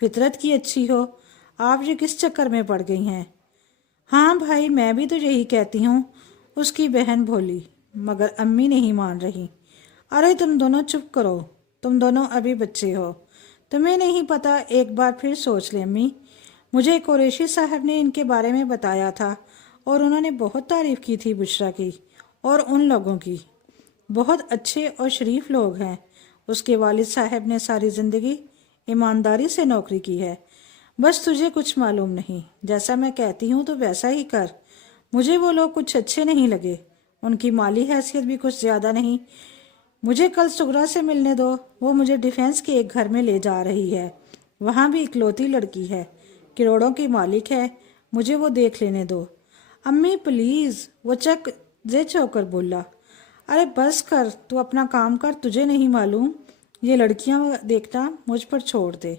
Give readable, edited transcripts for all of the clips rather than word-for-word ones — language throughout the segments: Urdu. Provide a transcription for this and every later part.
فطرت کی اچھی ہو، آپ یہ کس چکر میں پڑ گئی ہیں؟ ہاں بھائی، میں بھی تو یہی کہتی ہوں، اس کی بہن بولی، مگر امی نہیں مان رہی۔ ارے تم دونوں چپ کرو، تم دونوں ابھی بچے ہو، تمہیں نہیں پتا، ایک بار پھر سوچ لیں امی۔ مجھے قریشی صاحب نے ان کے بارے میں بتایا تھا اور انہوں نے بہت تعریف کی تھی بشرا کی اور ان لوگوں کی۔ بہت اچھے اور شریف لوگ ہیں۔ اس کے والد صاحب نے ساری زندگی ایمانداری سے نوکری کی ہے۔ بس تجھے کچھ معلوم نہیں، جیسا میں کہتی ہوں تو ویسا ہی کر۔ مجھے وہ لوگ کچھ اچھے نہیں لگے، ان کی مالی حیثیت بھی کچھ زیادہ نہیں۔ مجھے کل سغرا سے ملنے دو، وہ مجھے ڈیفینس کے ایک گھر میں لے جا رہی ہے، وہاں بھی اکلوتی لڑکی ہے، کروڑوں کی مالک ہے، مجھے وہ دیکھ لینے دو۔ امی پلیز، وہ چک زچ ہو کر بولا۔ ارے بس کر، تو اپنا کام کر، تجھے نہیں معلوم؟ یہ لڑکیاں دیکھنا مجھ پر چھوڑ دے۔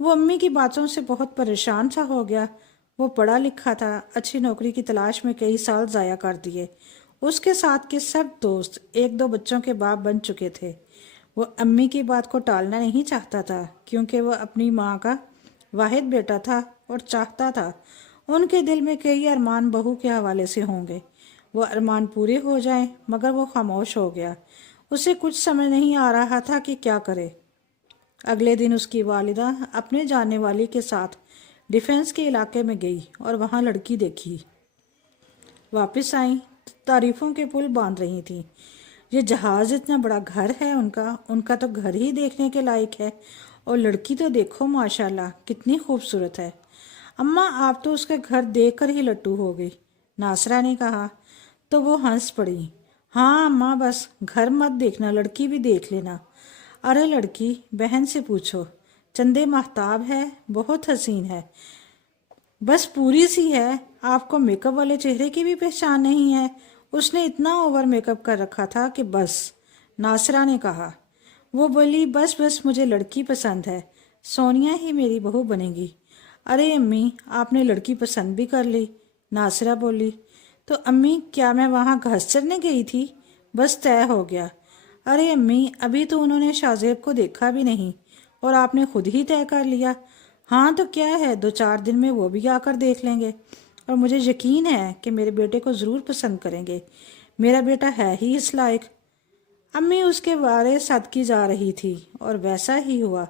وہ امی کی باتوں سے بہت پریشان سا ہو گیا۔ وہ پڑھا لکھا تھا، اچھی نوکری کی تلاش میں کئی سال ضائع کر دیے۔ اس کے ساتھ کے سب دوست ایک دو بچوں کے باپ بن چکے تھے۔ وہ امی کی بات کو ٹالنا نہیں چاہتا تھا، کیونکہ وہ اپنی ماں کا واحد بیٹا تھا اور چاہتا تھا ان کے دل میں کئی ارمان بہو کے حوالے سے ہوں گے، وہ ارمان پورے ہو جائیں، مگر وہ خاموش ہو گیا۔ اسے کچھ سمجھ نہیں آ رہا تھا کہ کیا کرے۔ اگلے دن اس کی والدہ اپنے جاننے والی کے ساتھ ڈیفینس کے علاقے میں گئی اور وہاں لڑکی دیکھی۔ واپس آئیں، تعریفوں کے پل باندھ رہی تھیں۔ یہ جہاز اتنا بڑا گھر ہے ان کا تو گھر ہی دیکھنے کے لائق ہے، اور لڑکی تو دیکھو ماشاءاللہ کتنی خوبصورت ہے۔ اماں آپ تو اس کا گھر دیکھ کر ہی لٹو ہو گئی، ناصرہ نے کہا، تو وہ ہنس پڑی۔ ہاں اماں، بس گھر مت دیکھنا، لڑکی بھی دیکھ لینا۔ ارے لڑکی بہن سے پوچھو، چندے ماہتاب ہے، بہت حسین ہے، بس پوری سی ہے۔ آپ کو میک اپ والے چہرے کی بھی پہچان نہیں ہے؟ اس نے اتنا اوور میک اپ کر رکھا تھا کہ بس، ناصرہ نے کہا۔ وہ بولی، بس مجھے لڑکی پسند ہے، سونیا ہی میری بہو بنے گی۔ ارے امی، آپ نے لڑکی پسند بھی کر لی، ناصرہ بولی۔ تو امی، کیا میں وہاں گھاس چرنے گئی تھی؟ بس طے ہو گیا۔ ارے امی، ابھی تو انہوں نے شاہ کو دیکھا بھی نہیں اور آپ نے خود ہی طے کر لیا۔ ہاں تو کیا ہے، 2-4 دن میں وہ بھی آ کر دیکھ لیں گے، اور مجھے یقین ہے کہ میرے بیٹے کو ضرور پسند کریں گے، میرا بیٹا ہے ہی اس لائق۔ امی اس کے بارے صدقی جا رہی تھی، اور ویسا ہی ہوا۔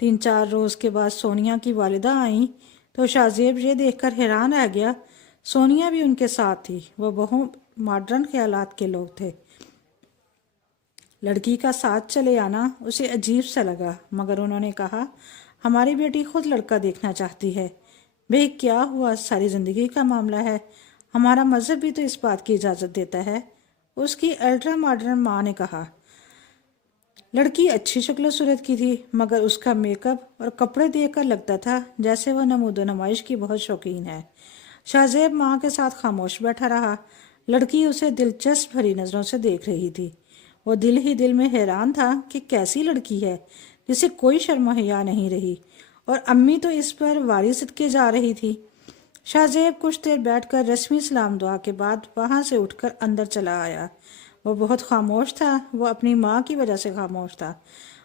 3-4 روز کے بعد سونیا کی والدہ آئیں تو شاہ یہ دیکھ کر حیران رہ گیا، سونیا بھی ان کے ساتھ تھی۔ وہ بہت ماڈرن خیالات کے لوگ تھے۔ لڑکی کا ساتھ چلے آنا اسے عجیب سا لگا، مگر انہوں نے کہا، ہماری بیٹی خود لڑکا دیکھنا چاہتی ہے۔ بھئی کیا ہوا، ساری زندگی کا معاملہ ہے، ہمارا مذہب بھی تو اس بات کی اجازت دیتا ہے، اس کی الٹرا ماڈرن ماں نے کہا۔ لڑکی اچھی شکل و صورت کی تھی، مگر اس کا میک اپ اور کپڑے دیکھ کر لگتا تھا جیسے وہ نمود و نمائش کی بہت شوقین ہے۔ شاہ ماں کے ساتھ خاموش بیٹھا رہا۔ لڑکی اسے دلچسپ بھری نظروں سے دیکھ رہی تھی۔ وہ دل ہی دل میں حیران تھا کہ کیسی لڑکی ہے جسے کوئی شرم و حیا نہیں رہی، اور امی تو اس پر واری صدقے جا رہی تھی۔ شاہ زیب کچھ دیر بیٹھ کر رسمی سلام دعا کے بعد وہاں سے اٹھ کر اندر چلا آیا۔ وہ بہت خاموش تھا، وہ اپنی ماں کی وجہ سے خاموش تھا۔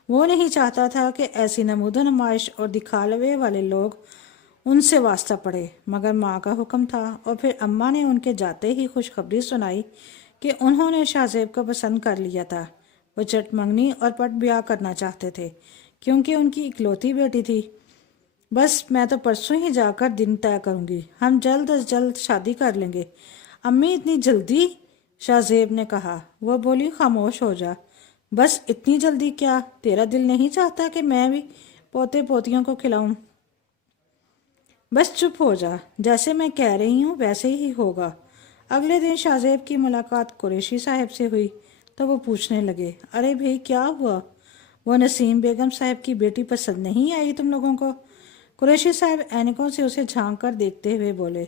وہ نہیں چاہتا تھا کہ ایسی نمود و نمائش اور دکھاوے والے لوگ ان سے واسطہ پڑے، مگر ماں کا حکم تھا، اور پھر اماں نے ان کے جاتے ہی خوشخبری سنائی کہ انہوں نے شاہ زیب کو پسند کر لیا تھا۔ وہ چٹ منگنی اور پٹ بیاہ کرنا چاہتے تھے، کیونکہ ان کی اکلوتی بیٹی تھی۔ بس میں تو پرسوں ہی جا کر دن طے کروں گی، ہم جلد از جلد شادی کر لیں گے۔ امی اتنی جلدی؟ شاہ زیب نے کہا۔ وہ بولی، خاموش ہو جا، بس اتنی جلدی کیا؟ تیرا دل نہیں چاہتا کہ میں بھی پوتے پوتیوں کو کھلاؤں؟ بس چپ ہو جا، جیسے میں کہہ رہی ہوں ویسے ہی ہوگا۔ اگلے دن شاہ زیب کی ملاقات قریشی صاحب سے ہوئی تو وہ پوچھنے لگے، ارے بھئی کیا ہوا؟ وہ نسیم بیگم صاحب کی بیٹی پسند نہیں آئی تم لوگوں کو؟ قریشی صاحب اینکوں سے اسے جھانک کر دیکھتے ہوئے بولے،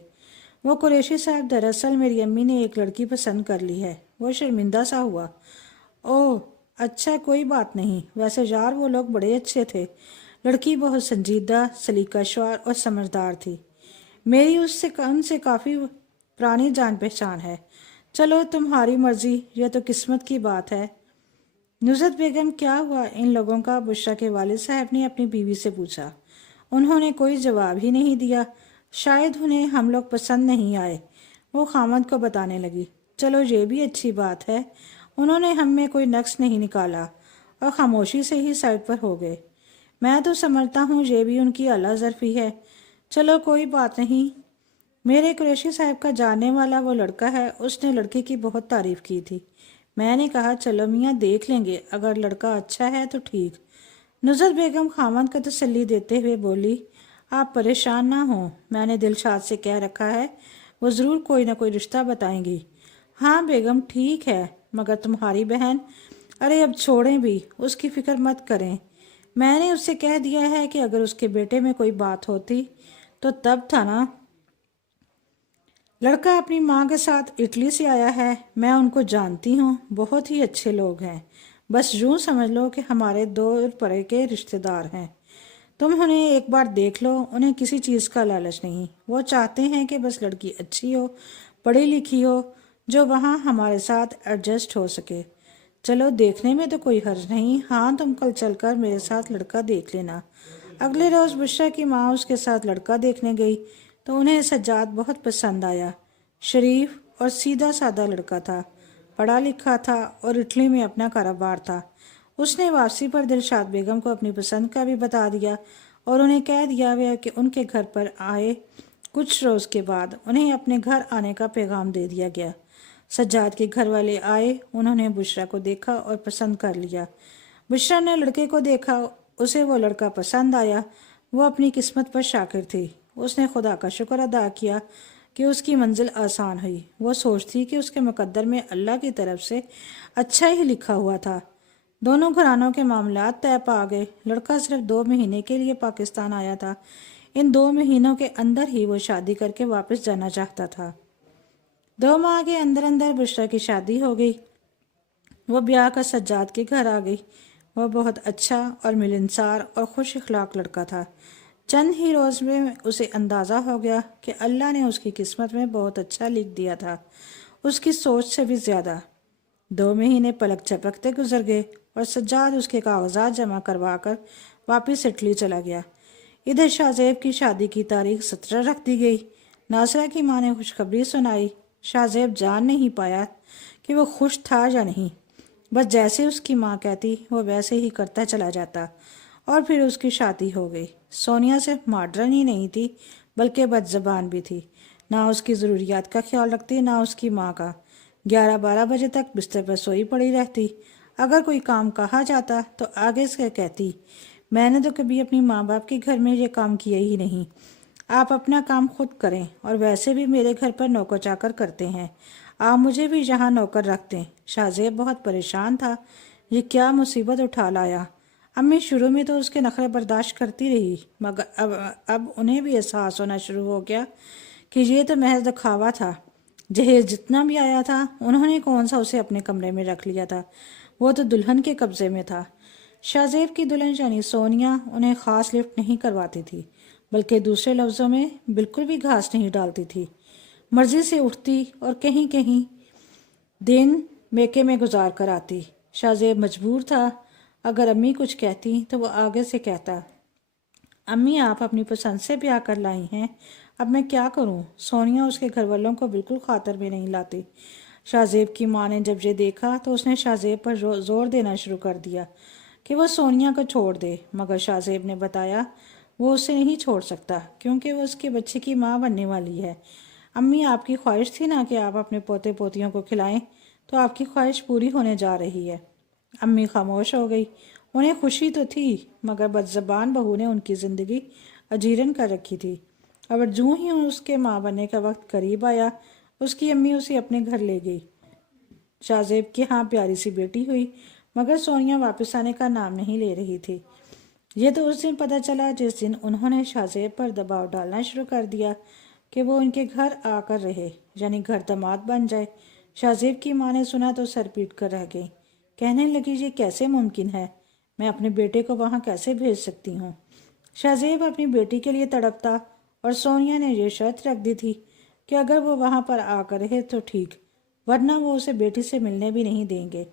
وہ قریشی صاحب، دراصل میری امی نے ایک لڑکی پسند کر لی ہے۔ وہ شرمندہ سا ہوا۔ اوہ اچھا، کوئی بات نہیں، ویسے یار وہ لوگ بڑے اچھے تھے، لڑکی بہت سنجیدہ، سلیقہ شعور اور سمجھدار تھی، میری ان سے کافی پرانی جان پہچان ہے۔ چلو تمہاری مرضی، یہ تو قسمت کی بات ہے۔ نصرت بیگم، کیا ہوا ان لوگوں کا؟ بشرا کے والد صاحب نے اپنی بیوی سے پوچھا۔ انہوں نے کوئی جواب ہی نہیں دیا۔ شاید انہیں ہم لوگ پسند نہیں آئے۔ وہ خامد کو بتانے لگی، چلو یہ بھی اچھی بات ہے، انہوں نے ہم میں کوئی نقص نہیں نکالا، اور خاموشی سے ہی سائڈ پر ہو گئے۔ میں تو سمجھتا ہوں یہ بھی ان کی اعلیٰ ظرفی ہے۔ چلو کوئی بات نہیں۔ میرے قریشی صاحب کا جاننے والا وہ لڑکا ہے، اس نے لڑکی کی بہت تعریف کی تھی۔ میں نے کہا چلو میاں دیکھ لیں گے، اگر لڑکا اچھا ہے تو ٹھیک۔ نصرت بیگم خامد کو تسلی دیتے ہوئے بولی، آپ پریشان نہ ہوں، میں نے دلشاد سے کہہ رکھا ہے، وہ ضرور کوئی نہ کوئی رشتہ بتائیں گی۔ ہاں بیگم ٹھیک ہے، مگر تمہاری بہن، ارے اب چھوڑیں بھی، اس کی فکر مت کریں۔ میں نے اس سے کہہ دیا ہے کہ اگر اس کے بیٹے میں کوئی بات ہوتی تو تب تھا نا۔ لڑکا اپنی ماں کے ساتھ اٹلی سے آیا ہے، میں ان کو جانتی ہوں، بہت ہی اچھے لوگ ہیں، بس یوں سمجھ لو کہ ہمارے دور پرے کے رشتہ دار ہیں۔ تم انہیں ایک بار دیکھ لو، انہیں کسی چیز کا لالچ نہیں، وہ چاہتے ہیں کہ بس لڑکی اچھی ہو، پڑھی لکھی ہو، جو وہاں ہمارے ساتھ ایڈجسٹ ہو سکے۔ چلو دیکھنے میں تو کوئی حرج نہیں، ہاں تم کل چل کر میرے ساتھ لڑکا دیکھ لینا۔ اگلے روز بشریٰ کی ماں اس کے ساتھ لڑکا دیکھنے گئی تو انہیں سجاد بہت پسند آیا۔ شریف اور سیدھا سادہ لڑکا تھا، پڑھا لکھا تھا اور اٹلی میں اپنا کاروبار تھا۔ اس نے واپسی پر دلشاد بیگم کو اپنی پسند کا بھی بتا دیا اور انہیں کہہ دیا ہوا کہ ان کے گھر پر آئے کچھ روز کے بعد انہیں اپنے گھر آنے کا پیغام دے دیا گیا۔ سجاد کے گھر والے آئے، انہوں نے بشریٰ کو دیکھا اور پسند کر لیا۔ بشریٰ نے لڑکے کو دیکھا، اسے وہ لڑکا پسند آیا، وہ اپنی قسمت پر شاکر تھی۔ اس نے خدا کا شکر ادا کیا کہ اس کی منزل آسان ہوئی۔ وہ سوچتی کہ اس کے مقدر میں اللہ کی طرف سے اچھا ہی لکھا ہوا تھا۔ دونوں گھرانوں کے معاملات طے پا گئے۔ لڑکا صرف 2 مہینے کے لیے پاکستان آیا تھا۔ ان 2 مہینوں کے اندر ہی وہ شادی کر کے واپس جانا چاہتا تھا۔ 2 ماہ کے اندر اندر بشریٰ کی شادی ہو گئی۔ وہ بیاہ کر سجاد کے گھر آ گئی۔ وہ بہت اچھا اور ملنسار اور خوش اخلاق لڑکا تھا۔ چند ہی روز میں اسے اندازہ ہو گیا کہ اللہ نے اس کی قسمت میں بہت اچھا لکھ دیا تھا، اس کی سوچ سے بھی زیادہ۔ 2 مہینے پلک جھپکتے گزر گئے اور سجاد اس کے کاغذات جمع کروا کر واپس اٹلی چلا گیا۔ ادھر شاہ زیب کی شادی کی تاریخ 17 رکھ دی گئی۔ ناصرہ کی ماں نے خوشخبری سنائی۔ شاہ زیب جان نہیں پایا کہ وہ خوش تھا یا نہیں، بس جیسے اس کی ماں کہتی وہ ویسے ہی کرتا چلا جاتا، اور پھر اس کی شادی ہو گئی۔ سونیا صرف ماڈرن ہی نہیں تھی بلکہ بد زبان بھی تھی، نہ اس کی ضروریات کا خیال رکھتی نہ اس کی ماں کا۔ 11-12 بجے تک بستر پر سوئی پڑی رہتی۔ اگر کوئی کام کہا جاتا تو آگے سے کہتی، میں نے تو کبھی اپنی ماں باپ کے گھر میں یہ کام کیا ہی نہیں، آپ اپنا کام خود کریں، اور ویسے بھی میرے گھر پر نوکر چاکر کرتے ہیں، آپ مجھے بھی یہاں نوکر رکھ دیں۔ شاہ زیب بہت پریشان تھا، یہ کیا مصیبت اٹھا لایا۔ امی شروع میں تو اس کے نخرے برداشت کرتی رہی، مگر اب انہیں بھی احساس ہونا شروع ہو گیا کہ یہ تو محض دکھاوا تھا۔ جہیز جتنا بھی آیا تھا انہوں نے کون سا اسے اپنے کمرے میں رکھ لیا تھا، وہ تو دلہن کے قبضے میں تھا۔ شاہ زیب کی دلہن یعنی سونیا انہیں خاص لفٹ نہیں کرواتی تھی، بلکہ دوسرے لفظوں میں بالکل بھی گھاس نہیں ڈالتی تھی۔ مرضی سے اٹھتی اور کہیں کہیں دن میکے میں گزار کر آتی۔ شاہ زیب مجبور تھا، اگر امی کچھ کہتی تو وہ آگے سے کہتا، امی آپ اپنی پسند سے بیاہ کر لائی ہیں، اب میں کیا کروں۔ سونیا اس کے گھر والوں کو بالکل خاطر میں نہیں لاتی۔ شاہ زیب کی ماں نے جب یہ دیکھا تو اس نے شاہ زیب پر زور دینا شروع کر دیا کہ وہ سونیا کو چھوڑ دے، مگر شاہ زیب نے بتایا وہ اسے نہیں چھوڑ سکتا کیونکہ وہ اس کے بچے کی ماں بننے والی ہے۔ امی آپ کی خواہش تھی نا کہ آپ اپنے پوتے پوتیوں کو کھلائیں، تو آپ کی خواہش پوری ہونے جا رہی ہے۔ امی خاموش ہو گئی۔ انہیں خوشی تو تھی مگر بد زبان بہو نے ان کی زندگی اجیرن کر رکھی تھی۔ اور جوں ہی اس کے ماں بننے کا وقت قریب آیا، اس کی امی اسے اپنے گھر لے گئی۔ شاہ زیب کے ہاں پیاری سی بیٹی ہوئی، مگر سونیا واپس آنے کا نام نہیں لے رہی تھی۔ یہ تو اس دن پتہ چلا جس دن انہوں نے شاہ زیب پر دباؤ ڈالنا شروع کر دیا کہ وہ ان کے گھر آ کر رہے، یعنی گھر داماد بن جائے۔ شاہ زیب کی ماں نے سنا تو سر پیٹ کر رہ گئی، کہنے لگی یہ کیسے ممکن ہے، میں اپنے بیٹے کو وہاں کیسے بھیج سکتی ہوں۔ شاہ زیب اپنی بیٹی کے لیے تڑپتا، اور سونیا نے یہ شرط رکھ دی تھی کہ اگر وہ وہاں پر آ کر رہے تو ٹھیک، ورنہ وہ اسے بیٹی سے ملنے بھی نہیں دیں گے۔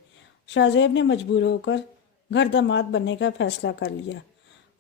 شاہ زیب نے مجبور ہو کر گھر داماد بننے کا فیصلہ کر لیا۔